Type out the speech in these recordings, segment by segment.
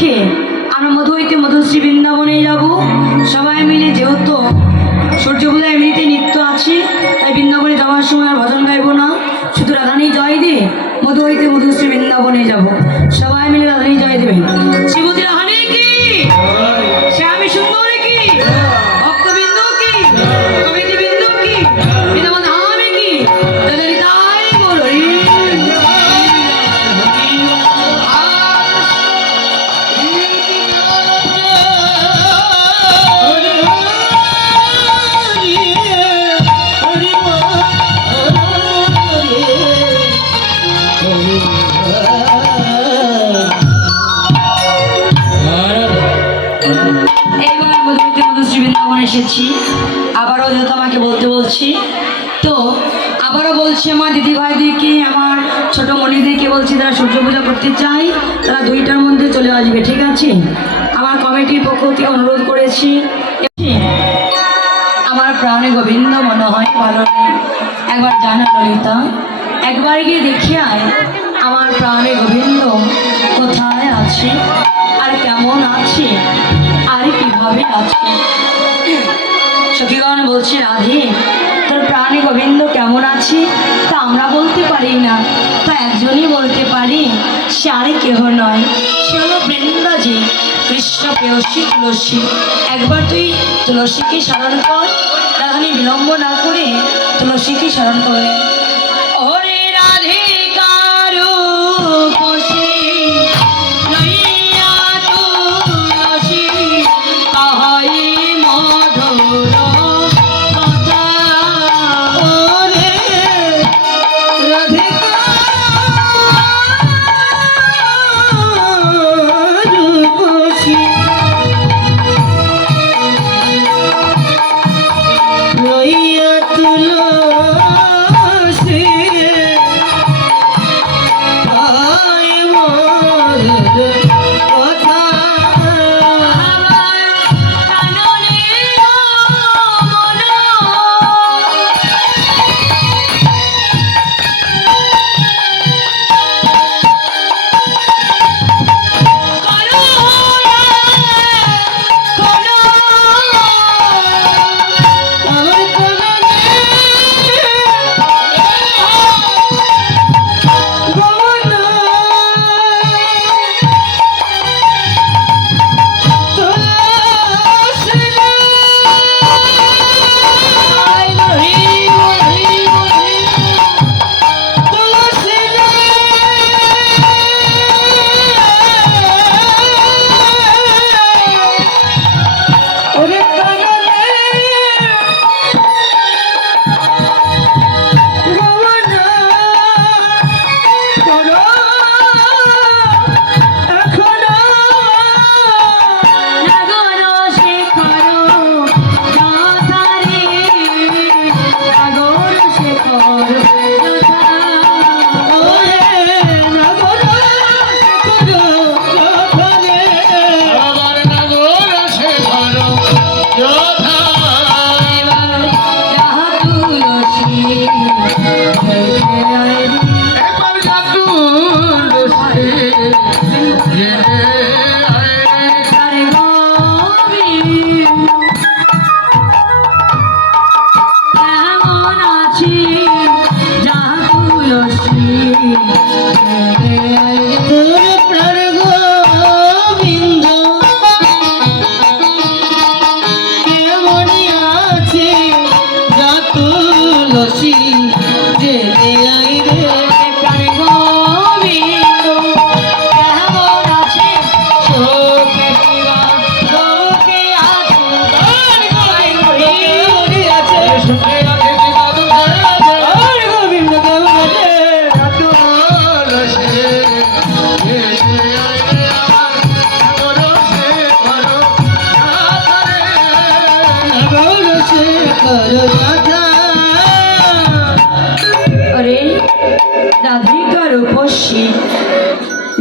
রেখে আমরা মধু হইতে মধুশ্রী বৃন্দাবনে যাব সবাই মিলে। যেহেতু সূর্য পূজা এমনিতে নৃত্য আছে, তাই বৃন্দাবনে যাওয়ার সময় আর ভজন গাইব না, শুধু রাধানী জয় দিয়ে মধু হইতে মধুশ্রী বৃন্দাবনে যাব। সবাই মিলে রাধানী জয় দেবেন। শ্রীমতী রাধানী কি, শ্যামী সুন্দরী কি, ভক্তবিন্দু কি, কমিটি বিন্দু কি, বৃন্দাবন ধামে কি, তাদের তাই বলি। এসেছি আবারও, যেহেতু আমাকে বলতে বলছি, তো আবারও বলছি আমার দিদি ভাইদেরকে, আমার ছোট মণিদেরকে বলছি, তারা সূর্য পূজা করতে চাই, তারা 2টার মধ্যে চলে আসবে, ঠিক আছে? আমার কমিটির পক্ষ থেকে অনুরোধ করেছি। আমার প্রাণে গোবিন্দ মনে হয় ভালো নেই, একবার জানা ললিতা, একবার গিয়ে দেখে আয় আমার প্রাণে গোবিন্দ কোথায় আছে, আর কেমন আছে, আর কিভাবে আছে। সখীগণ বলছি, রাধে তোর প্রাণে গোবিন্দ কেমন আছে তা আমরা বলতে পারি না, তা একজনই বলতে পারি, সে আরে কেহ নয়, সে হলো বৃন্দাজি কৃষ্ণ প্রেয়সী তুলসী। একবার তুই তুলসীকে স্মরণ কর। রাধানী বিলম্ব না করে তুলসীকে স্মরণ করলেন। ওরে রাধে কারু খুশি লইয়া তুলসী তাহাই মধুর কথা। ওরে রাধে কারু খুশি লইয়া তুলসী তাহাই মধুর কথা।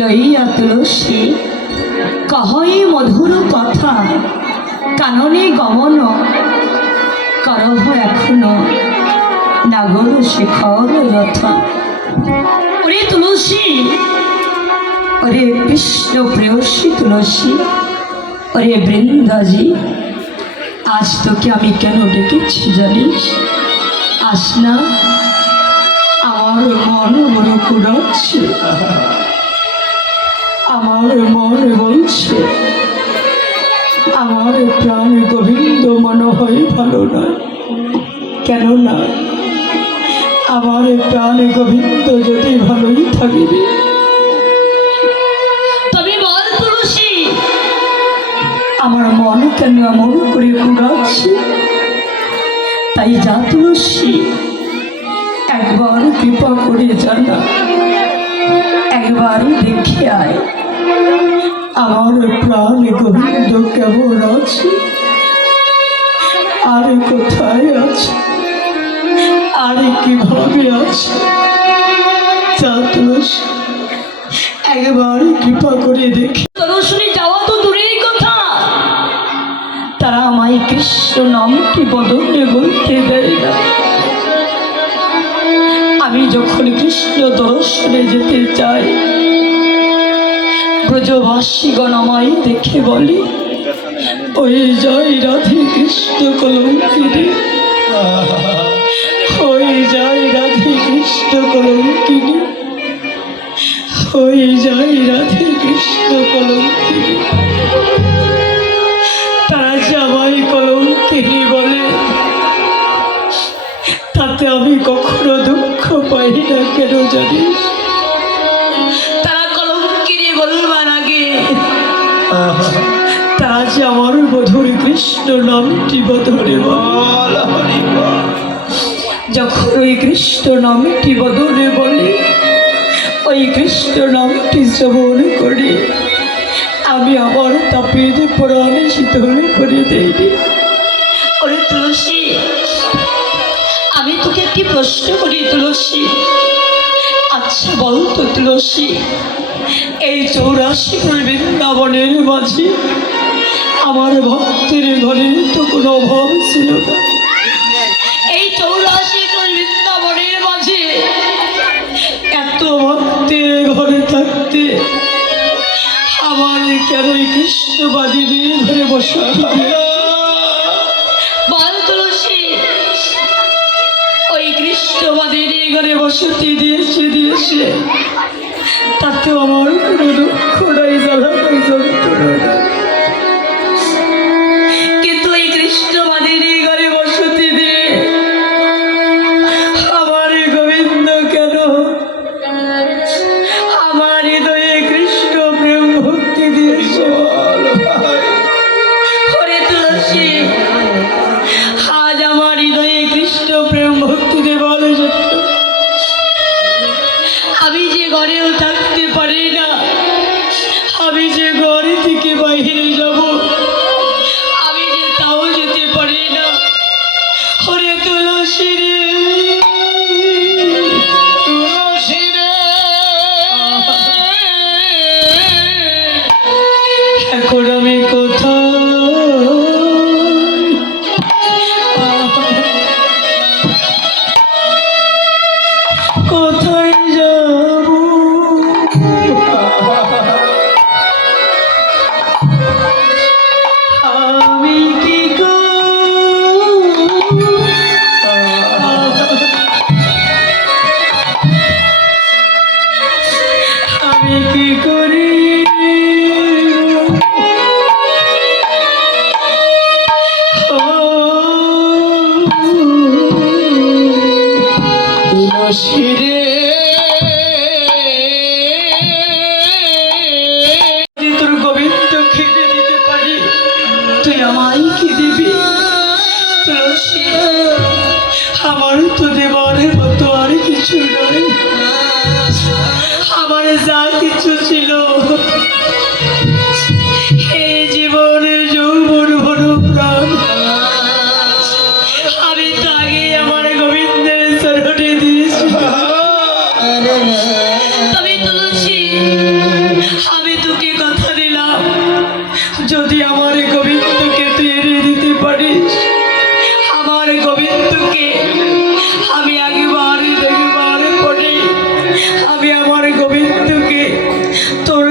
লইয়া তুলসী কহই মধুর কথা, কাননে গমন করহ এখনো নাগর শিখর রথ। ওরে তুলসী, ওরে কৃষ্ণ প্রেয়সী তুলসী, ওরে বৃন্দাজি, আজ তোকে আমি কেন ডেকেছি জানিস? আস না, আমার মন বড় কুড়াচ্ছে, আমার মন বলছে আমার প্রাণ গোবিন্দ মনে হয় ভালো না। কেন না? আমার প্রাণ গোবিন্দ যদি ভালোই থাকিবে, তবে বল তুলসী, আমার মন কেন এমন করে কুড়াচ্ছে? তাই যা তুলসী, একবার কৃপা করে জানা, একবার দেখে আয় আমার প্রাণ গোবিন্দ কেমন আছে, আর কোথায় আছে, আর কিভাবে আছে। যা তুলসী, একবার কৃপা করে দেখি। দর্শনে যাওয়া তো দূরের কথা, তারা আমায় কৃষ্ণ নামটি বদলে বলতে দেয় না। আমি যখন কৃষ্ণ দর্শনে যেতে চাই, ব্রজবাসীগণ আমায় দেখে বলে, ওই জয় রাধে কৃষ্ণ কলঙ্কিনী, ওই জয় রাধে কৃষ্ণ কলঙ্কিনী, ওই জয় রাধে কৃষ্ণ কলঙ্কিনী। তারা যে আমায় কলঙ্কিনী বলে, তাতে আমি কখনো দুঃখ পাই না। কেন জানিস? তারা কলঙ্কিনী বলবার আগে তারা যে আমার মধুর কৃষ্ণ নামটি বদলে বলে। যখন ওই কৃষ্ণ নামটি বদলে বলে, ওই কৃষ্ণ নামটি শ্রবণ করে আমি আমার তাপিত প্রাণে শীতল করে দেইনি। ওরে তুলসী, আমি তোকে একটি প্রশ্ন করি তুলসী, আচ্ছা বলতো তুলসী, এই 84 বৃন্দাবনের মাঝে আমার ভক্তের ঘরে তো কোনো অভাব ছিল না। এই 84 বৃন্দাবনের মাঝে এত ভক্তের ঘরে থাকতে আমার কেন কৃষ্ণবাদিনী ঘরে বসে বল তুলসী? ওই কৃষ্ণবাদিনী ঘরে বসতি দিয়েছে, তাতেও আমার কোনো দুঃখ নাই, জ্বালা নাই, যন্ত্রণা নাই। কিন্তু এই কৃষ্ণবাদিনী ঘরে বসতি দিয়ে আমার গোবিন্দ কেন আমার হৃদয়ে কৃষ্ণ প্রেম ভক্তি দিয়েছে। ওরে তুলসী, আজ আমার হৃদয়ে কৃষ্ণ প্রেম ভক্তি দেবার জন্য আমি যে ঘরেও থাকতে পারি না, আমি যে ঘর থেকে বাইরে যাব, আমি যে তাও যেতে পারি না। ওরে তুলসী রে, তুলসী রে, এখন আমি কোথায় কোথায় যাব? আমি কি আমি কি করি? তুলসী রে, তোর গোবিন্দ খেতে দিতে পারি, তুই আমায় কি দিবি? তুলসী, আমার তো দেবার মতো আর কিছু নয়। আমার যা কিছু ছিল এই জীবনে যৌবন ভর প্রাণ, আমি তো আগে আমার গোবিন্দের চরণে দিয়েছি। তবে তুলসী, আমি তোকে কথা দিলাম, যদি আমার গোবিন্দকে তুই এড়িয়ে দিতে পারিস, আমার গোবিন্দকে আমি একবার দেখবার পরে আমি আমার গোবিন্দকে তোর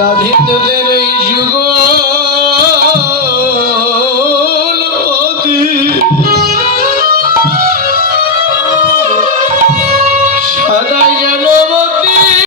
রাধে তোদের এই যুগ